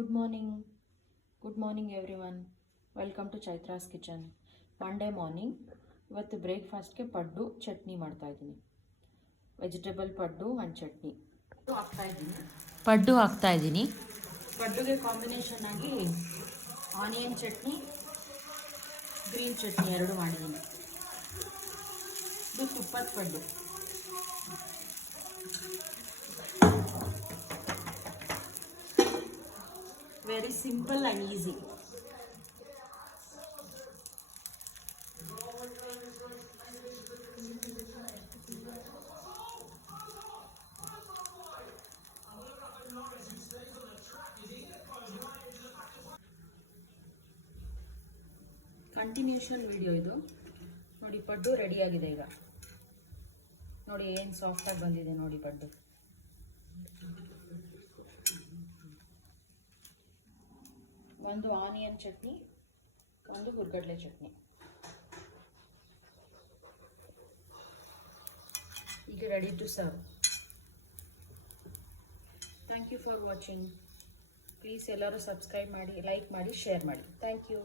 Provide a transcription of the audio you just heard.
Good morning everyone. Welcome to Chaitra's kitchen. Monday morning. ಇವತ್ತು ಬ್ರೇಕ್ಫಾಸ್ಟ್ಗೆ paddu chutney ಮಾಡ್ತಾಯಿದ್ದೀನಿ. Vegetable paddu and chutney paddu ಹಾಕ್ತಾಯಿದ್ದೀನಿ. ಪಡ್ಡುಗೆ ಕಾಂಬಿನೇಷನ್ ಆಗಿ ಆನಿಯನ್ ಚಟ್ನಿ, ಗ್ರೀನ್ ಚಟ್ನಿ ಎರಡು ಮಾಡಿದ್ದೀನಿ. ಇದು ತುಪ್ಪದ paddu. Very simple and easy. Continuation video ಇದು ನೋಡಿ. ಪಡ್ಡು ರೆಡಿಯಾಗಿದೆ ಈಗ ನೋಡಿ, ಏನು ಸಾಫ್ಟಾಗಿ ಬಂದಿದೆ ನೋಡಿ ಪಡ್ಡು. ಒಂದು ಆನಿಯನ್ ಚಟ್ನಿ, ಒಂದು ಹುರ್ಗಡ್ಲೆ ಚಟ್ನಿ. ಈಗ ready to serve. Thank you for watching. Please ಎಲ್ಲರೂ ಸಬ್ಸ್ಕ್ರೈಬ್ ಮಾಡಿ, ಲೈಕ್ ಮಾಡಿ, ಶೇರ್ ಮಾಡಿ. Thank you.